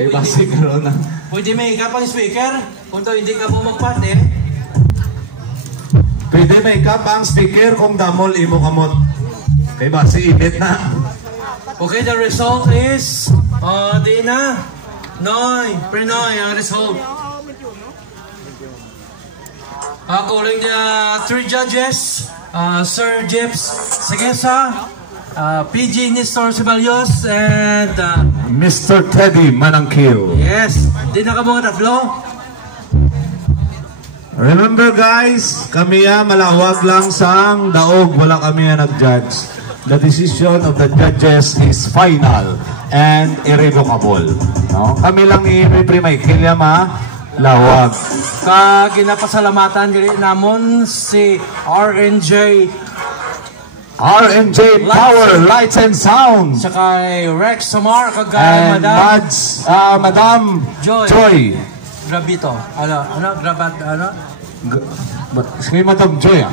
Kay base karon na. Pwede may ikapang speaker kung to hindi ka mo magparte. Pwede may ikapang speaker kung damol imo kamot. Kay base init na. Okay, the result is di na. Noy, Prenoy ang result. Calling the 3 judges, Sir Jeps Segesa, PG Nestor Ceballos, and Mr. Teddy Manangkil. yes, di na ka mga tatlo. Remember guys, kami malawag lang sang daog, wala kami nag-judge. The decision of the judges is final and irrevocable. No? Kami lang i-reprimay kilya lawag. Ginapasalamatan diri namon si RNJ Power, Lights and Sound. sa kay Rex Samar kagay And Madam Joy. Grabito. Ano? Grabat, ano? Sige, Madam Joy